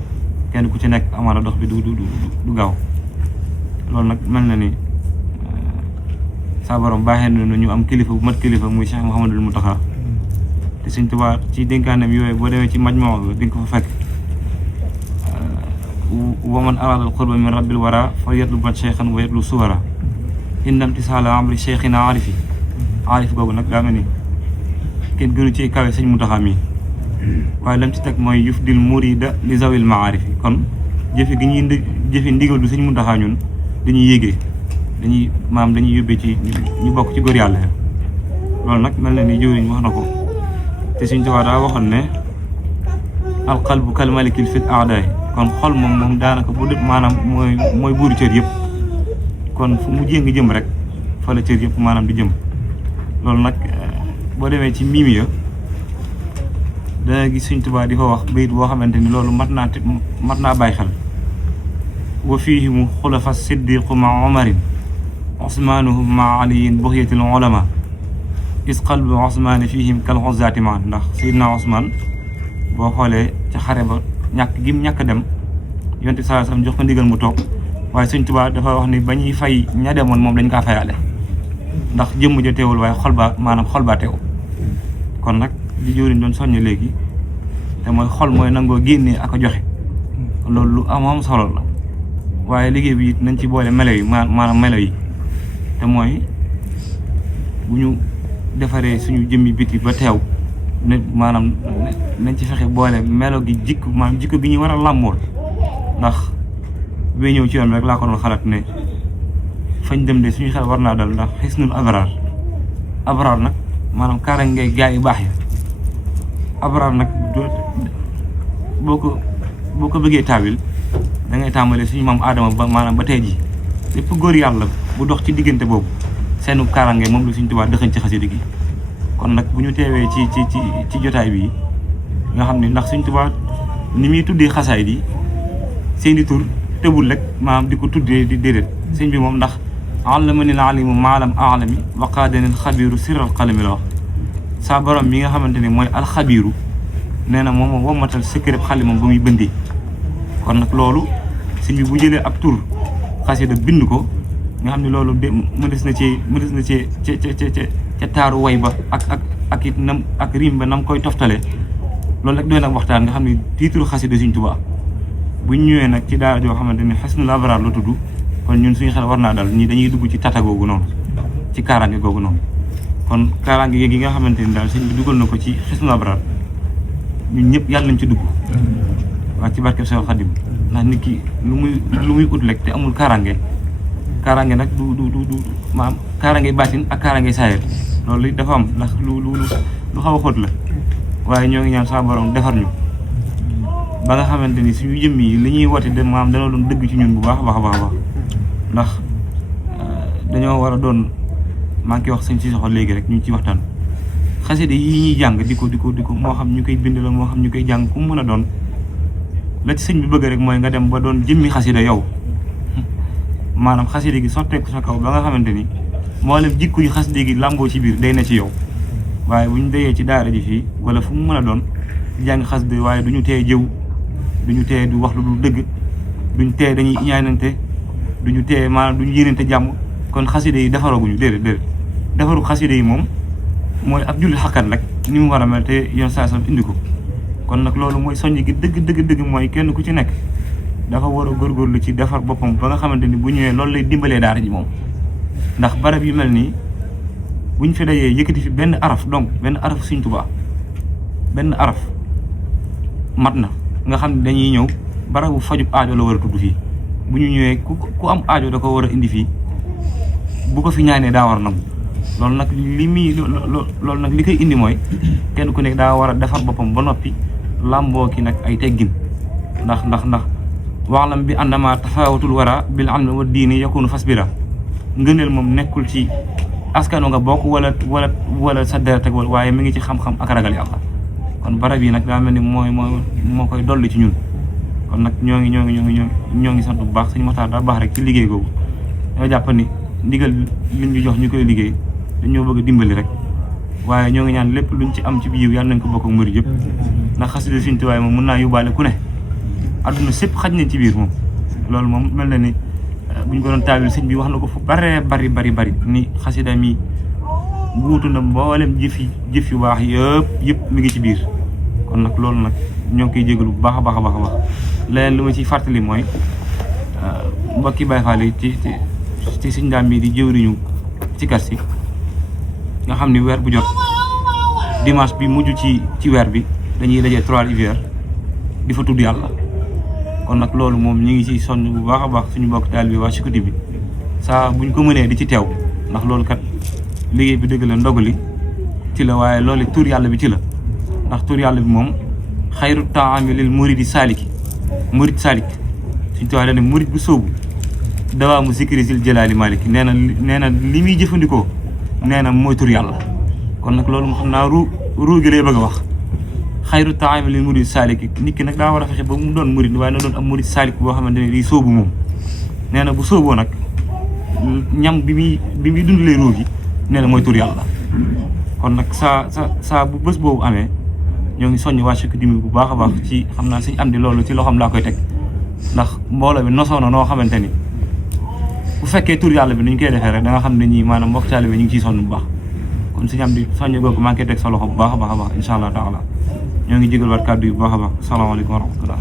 kenn ku ci nekk amaana dox bi du gaaw loolu nag mel na ni saa borom baaxee na ñu am kilifa bu mat kilifa muy Cheikh Mouhamadul Mountakha te Sëñ Tuubaa ci dénkaaneem yooyu boo demee ci majmoo di nga ko fa fekk wa man araadal qurba min rabbil wara fa yatlu bat cheikhan wa yatlu suwara indam tisaala amri cheikhina aarif googu nag daa mel ni kenn gënu ci kawe Sëñ Mountakha mi waaye lam ci teg mooy yuf dil murida li zawil maarifi kon jëfe gi ñuy jëfe ndigal bi Sëñ Mountakha ñun dañuy yégee dañuy yóbbee ci ñu bokk ci góor yàlla loolu nag mel na ni jëwriñ wax na ko te Sëñ Tuubaa daa waxoon ne alqalbu kal malikil fit aadaay kon xol moom daanaka bu dëpp maanaam mooy buuru cër yëpp kon fu mu jéng jëm rek fa la cër yëpp maanaam di jëm loolu nag boo demee ci miimi ya dana gis Sëñ Tuubaa di fa wax bayit boo xamante ni loolu mat naa bàyyi xel wa fiihimu xulafa siddiqu ma omarin osmaanuhu ma aliyin buxyatil ulama is qalbu osmaani fihim kal xozzaati maan ndax Seydina Osmaan boo xoolee ca xare ba ñàkk dem yonte saa sam jox ko ndigal mu toog waaye Sëñ Tuubaa dafa wax ni ba ñuy fay ña demoon moom dañ kaa fayaale ndax jëmm ja teewul waaye xol baa teew kon nag di jëwriñ doon soññ léegi te mooy xol mooy nangoo génnee ak a joxe loolu lu am solo la waaye liggéey bi it nañ ci boole melo yi maanaam melo yi te mooy bu ñu defaree suñu jëmmi biti ba teew ne maanaam nañ ci fexe boole melo gi jikko gi ñuy war a làmmool ndax bay ñëw ci yoon rek laa ko doon xalaat ne fañ dem de suñu xel war naa dal ndax xisnul abraar nag maanaam kaaraange ngay gaa yu baax yi abraar nag boo ko bëggee taawil da ngay tàmbalee suñu maam Adama ba maanaam ba tey ji lépp góor yàlla bu dox ci diggante boobu seenu kaaraange moom la Sëñ Tuubaa dëxañ ci xasida gi kon nag bu ñu teewee ci jotaay bi nga xam ne ndax Sëñ Tuubaa ni muy tuddee xasaay di seeni tur tëbul rek maanaam di ko tuddee di déedéet sëñ bi moom ndax allamanil alimu maalam alami waqaadanil xabiru sirral qalami la wax saa borom mi nga xamante ne mooy alxabiru nee na moom wommatal secret xalimam ba muy bëndee kon nag loolu sëñ bi bu jëlee ab tur xasida bind ko nga xam ne loolu de mënees na ci ca taaru way ba ak it nam ak rim ba nam koy toftale loolu rek doy nag waxtaan nga xam ne titre xasida Sëñ Tuubaa bu ñu ñëwee nag ci daara joo xamante ne Hisnul Abraar la tudd kon ñun suñu xel war naa dal ñii dañuy dugg ci tata googu noonu ci kaaraange googu noonu kon kaaraange gi nga xamante ni daal sëñ bi dugal na ko ci Hisnul Abraar ñun ñëpp yàlla nañ ci dugg waaw ci barkeb Seex Xaadim ndax nit ki lu muy ut rek te amul kaaraange nag du maanaam kaaraange baatin ak kaaraange saayir loolu dafa am ndax lu xaw a xóot la waaye ñoo ngi ñaan saa borom defar ñu ba nga xamante ni suñu jëmm yi li ñuy woote de maanaam dana doon dëgg ci ñun bu baax a baax ndax dañoo war a doon maa ngi koy wax sëñ si soxla léegi rek ñu ngi ciy waxtaan xasida yi ñuy jàng di ko moo xam ñu koy bind la moo xam ñu koy jàng ku mu mën a doon la ci sëñ bi bëgg rek mooy nga dem ba doon jëmmi xasida yow maanaam xasida gi sotteeku sa kaw ba nga xamante ni mboolem jikko yu xasida gi làmboo ci biir day na ci yow waaye bu ñu dayee ci daara ji fii wala fu mu mën a doon jàng xasida waaye du ñu tee jëw du ñu tee du wax lu dul dëgg duñ tee dañuy ñaanante du ñu tee maanaam du ñu yéenante jàmm kon xasida yi defarooguñu déedéet defaru xasida yi moom mooy ab julli xakkat rek ni mu war a mel te yoon saa sam indi ko kon nag loolu mooy soññ gi dëgg mooy kenn ku ci nekk dafa war a góorgóorlu ci defar boppam ba nga xamante ni bu ñëwee loolu lay dimbalee daara ji moom ndax barab yu mel nii buñ fi dajee yëkkati fi benn araf donc benn araf Sëriñ Tuubaa benn araf mat na nga xam ne dañuy ñëw barabu fajub aajo la war a tudd fii bu ñu ñëwee ku am aajo da ko war a indi fii bu ko fi ñaanee daa war a nangu loolu nag loolu nag li koy indi mooy kenn ku nekk daa war a defar boppam ba noppi làmboo ki nag ay teggin ndax waxlam bi àndama tafawatul wara bil ilmi wa diini yakunu fasbira ngëneel moom nekkul ci askano nga bokk wala sa deret ak waaye mi ngi ci xam-xam ak ragal yàlla kon barab yi nag daa mel ni moo koy dolli ci ñun kon nag ñoo ngi sant bu baax Sëñ Maxtaar daa baax rek ci liggéey googu ñoo jàpp ni ndigal li ñu jox ñu koy liggéey dañoo bëgg a dimbali rek waaye ñoo ngi ñaan lépp luñ ci am ci biir yàlla nañ ko bokk ak murid yëpp ndax xasida Sëñ Tuubaa moom mën naa yóbbaale ku ne adduna sépp xaj nañ ci biir moom loolu moom mel na ni buñ ko doon taabil sëñ bi wax na ko fu bari ni xasida mi wuutu na mboolem jëf yu baax yëpp mi ngi ci biir kon nag loolu nag ñoo ngi koy jégalu bu baax a baax leneen li ma ciy fàttali mooy mbokki Baay Faal yi ci Sëñ Daam bi di jëwriñu ci kar si nga xam ni weer bu jot dimanche bi mujj ci weer bi dañuy dajee Trois-Rivières di fa tudd yàlla kon nag loolu moom ñu ngi ciy sonn bu baax a baax suñu mbokk taal bi waa Chicoudi bi saa buñ ko mënee di ci teew ndax loolu kat liggéey bi dëgg la ndogali ci la waaye loolu tur yàlla bi ci la ndax tur yàlla bi moom xayru taami lil muridi saaliki murid saalik suñu tuwaa ne murid bu sóobu dawaa mu zikri sil jalaali maliki nee na li muy jëfandikoo nee na mooy tur yàlla kon nag loolu mu xam naa ruu gi lay bëgg a wax xayru taami lil murid saaliki nit ki nag daa war a fexe ba mu doon murid waaye na doon am murid saalik boo xamante ne di sóobu moom nee na bu sóoboo nag ñam bi muy dundalee ruu gi nee na mooy tur yàlla kon nag saa bu bés boobu amee ñoo ngi soññ waa Chicoudi bu baax a baax ci xam naa Sëñ Amdi loolu ci loxoom laa koy teg ndax mbooloo bi nosoo na noo xamante ni bu fekkee tur yàlla bi nuñ koy defee rek da nga xam ne ñii maanaam mbokk taalibe ñu ngi ciy sonn bu baax kon Sëñ Amdi soññ googu maa ngi koy teg sa loxo bu baax a baax incha allah taala ñoo ngi jégal waat kàddu yi bu baax a baax asalaamaaleykum wa rahmatullah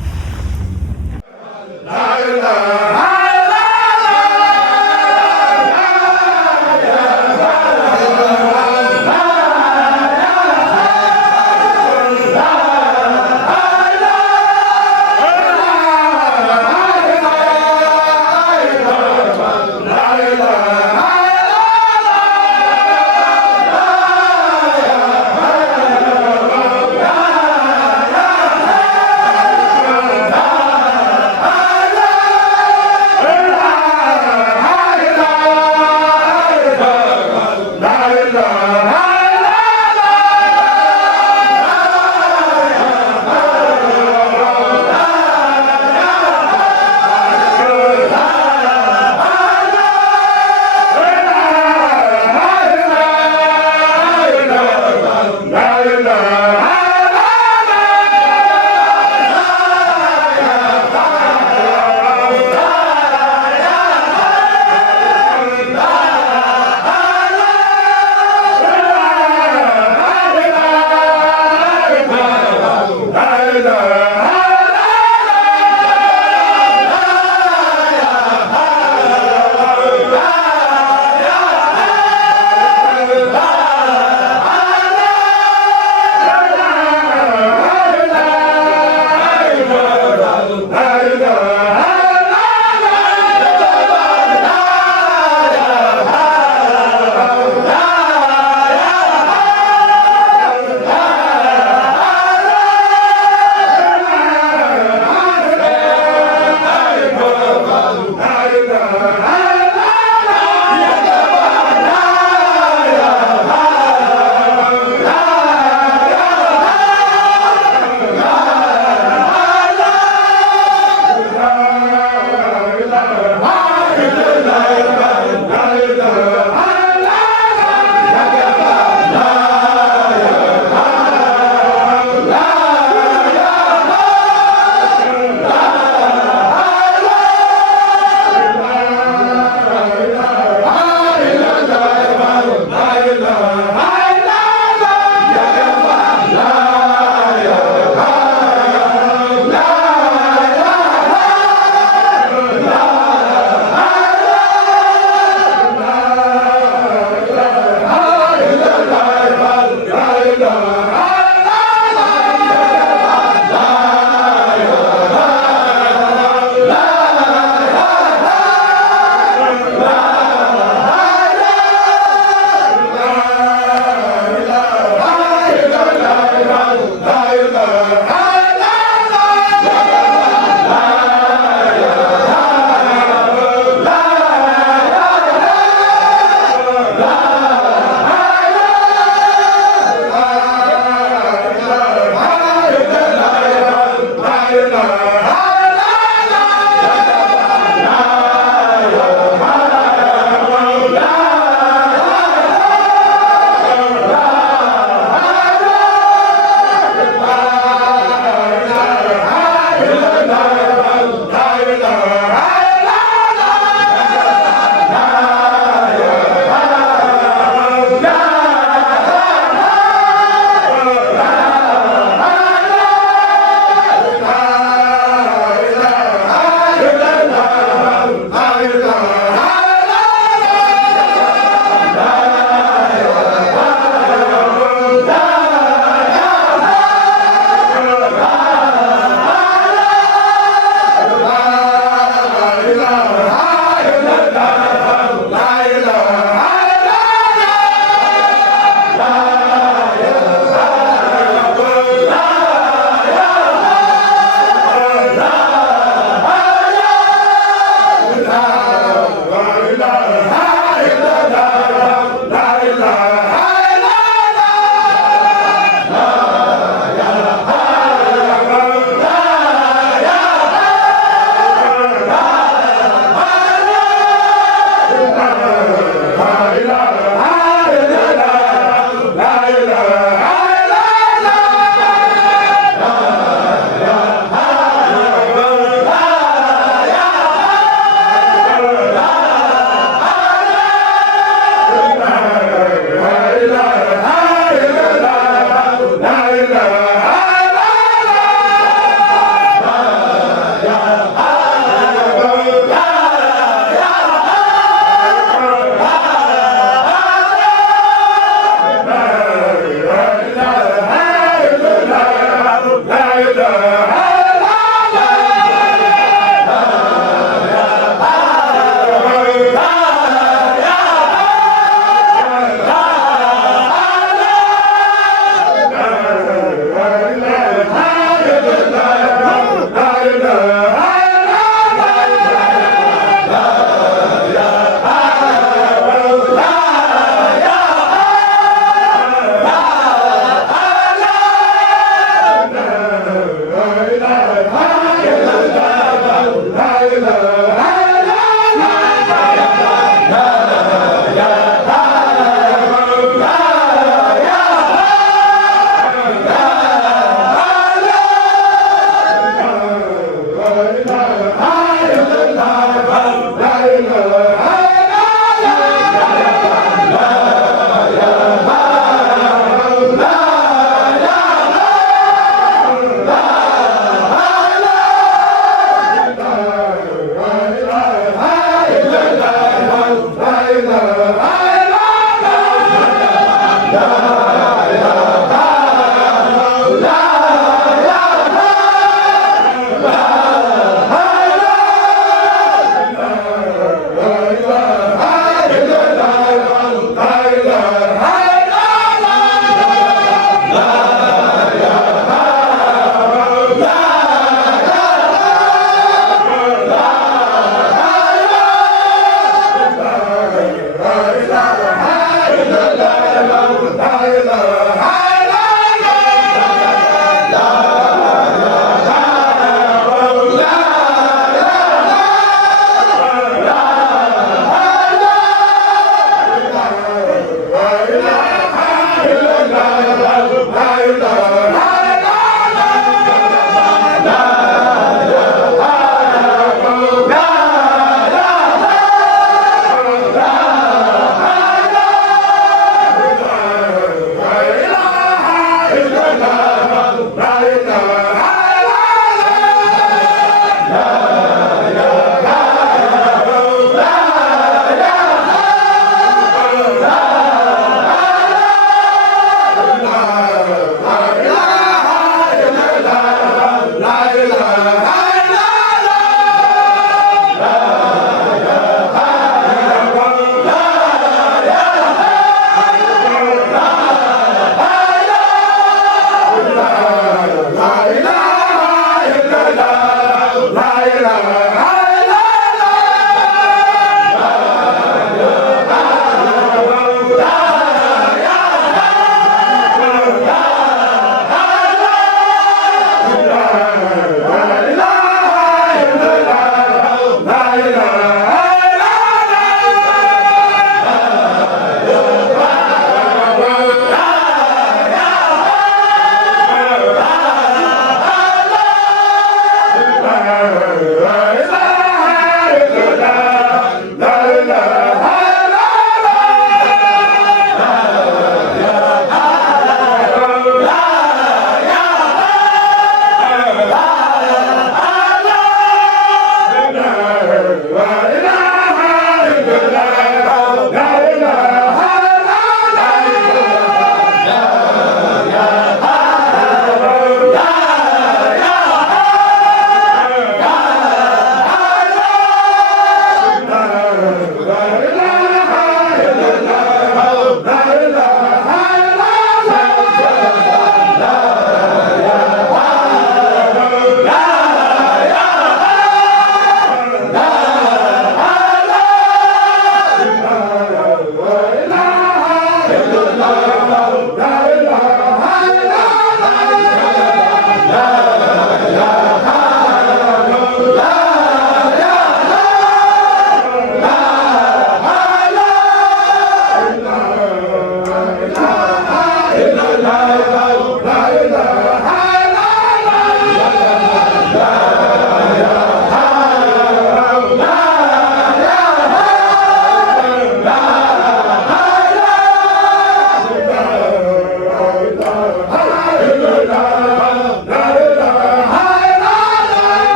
la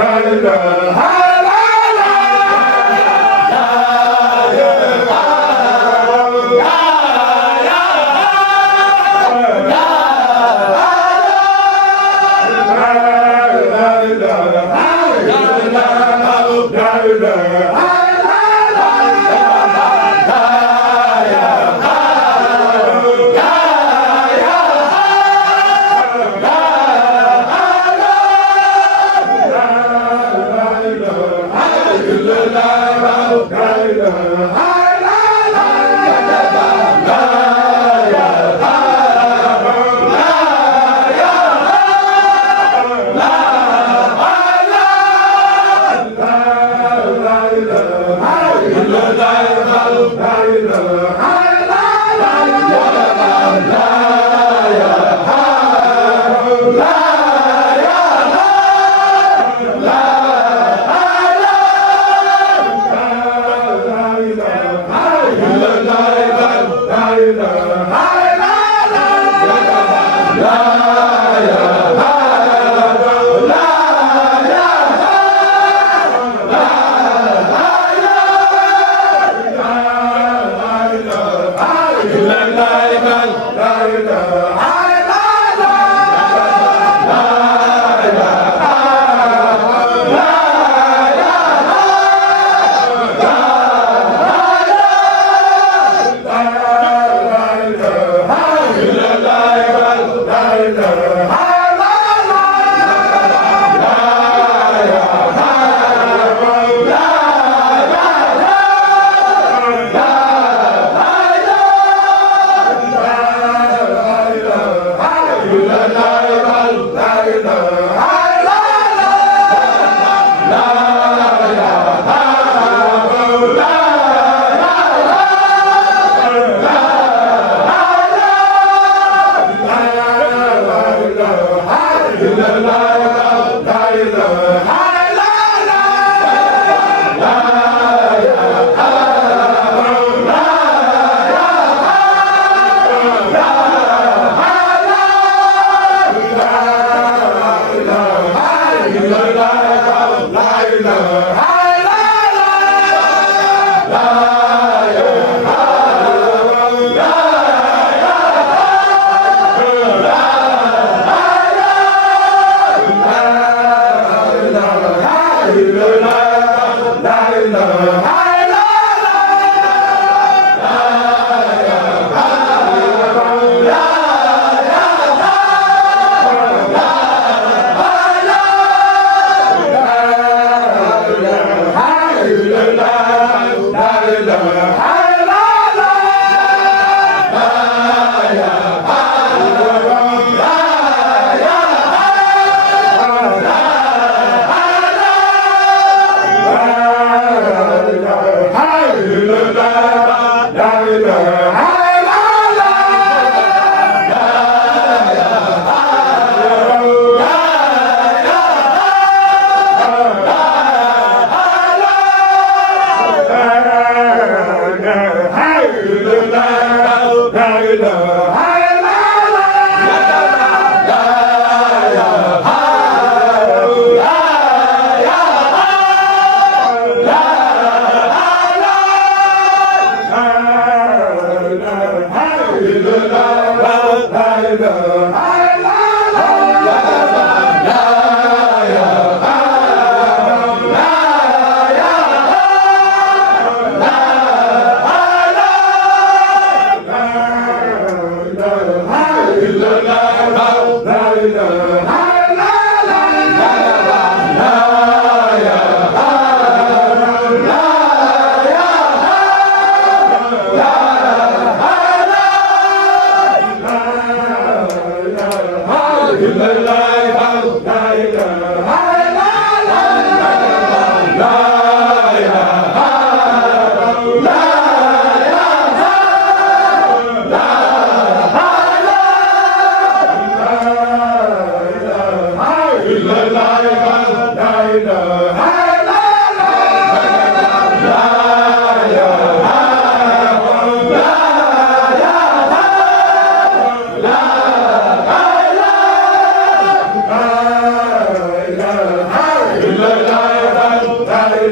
la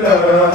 la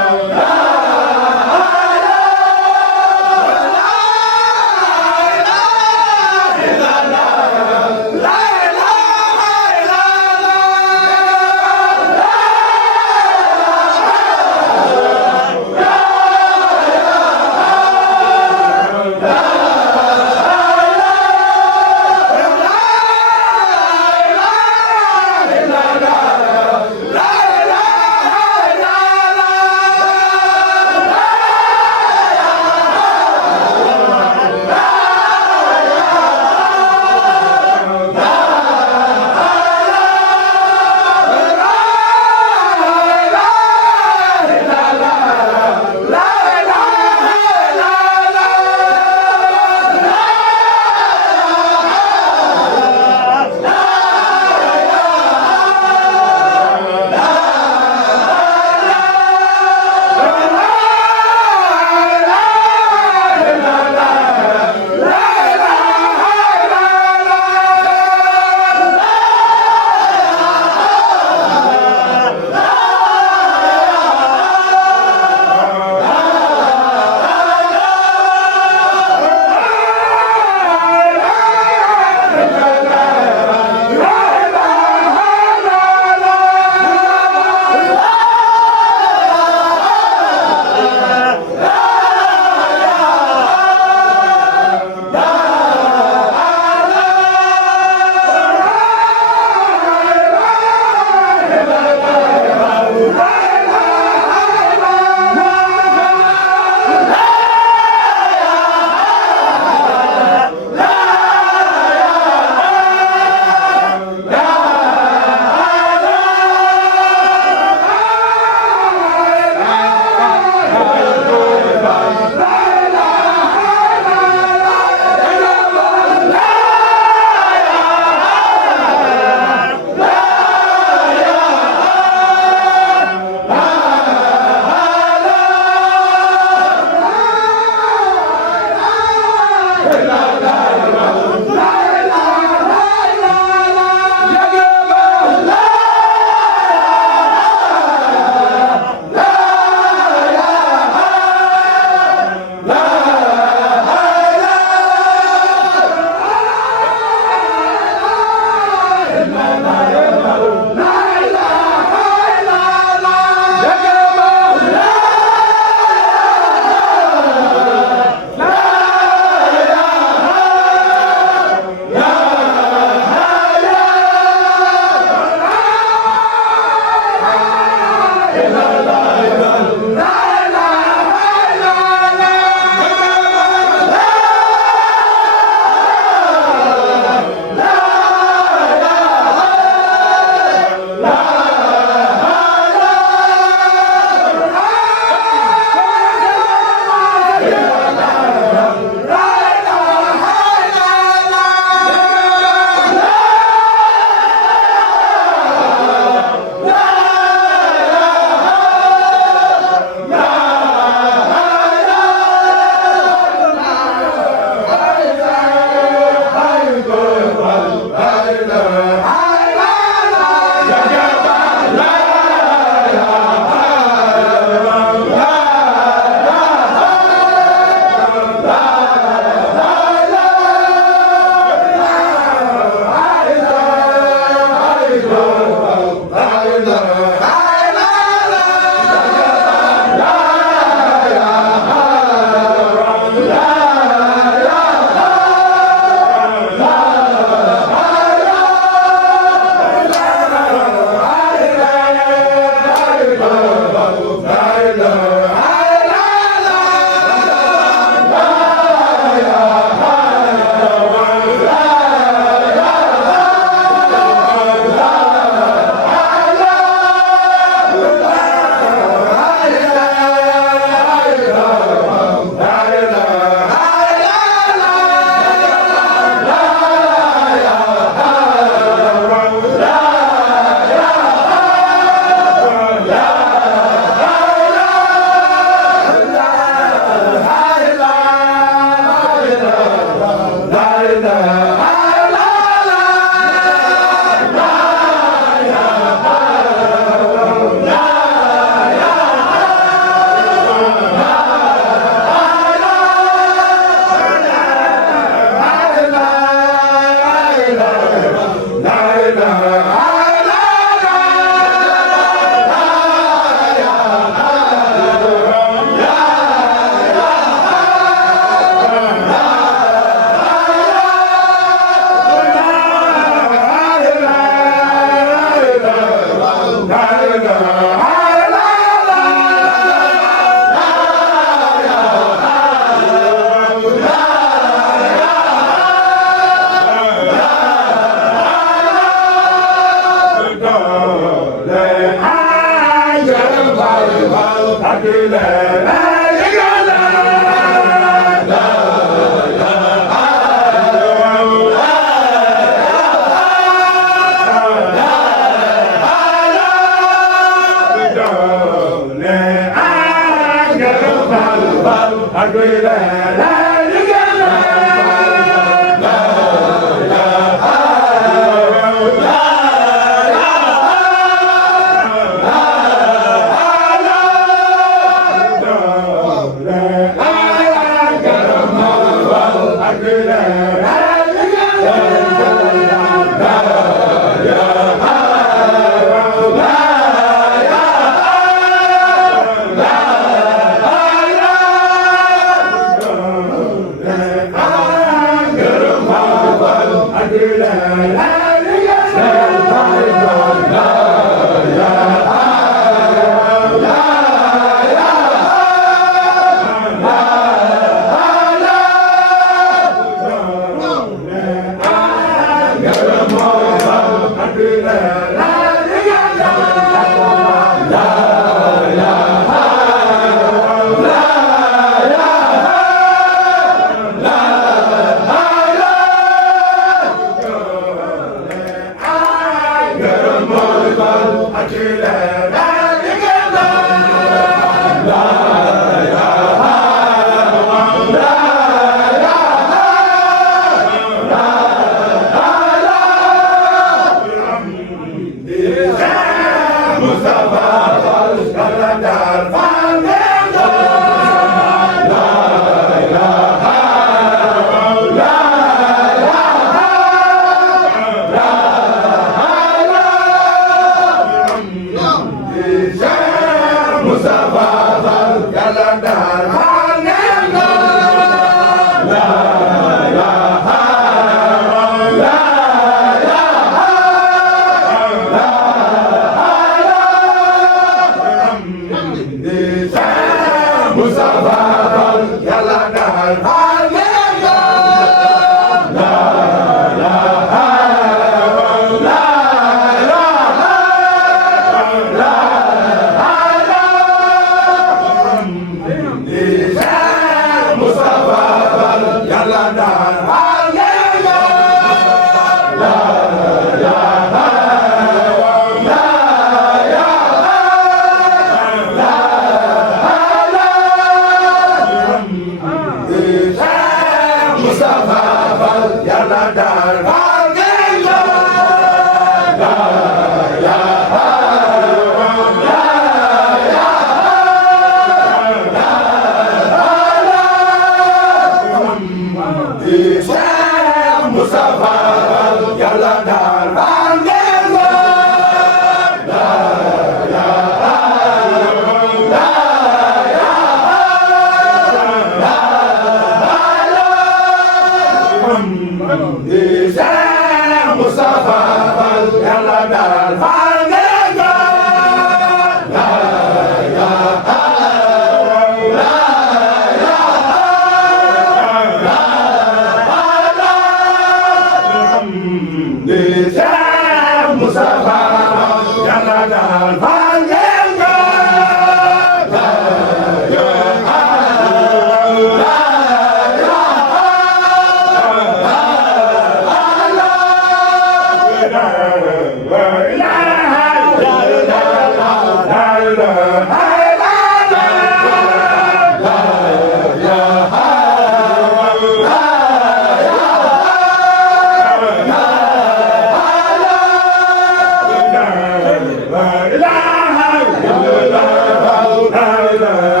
La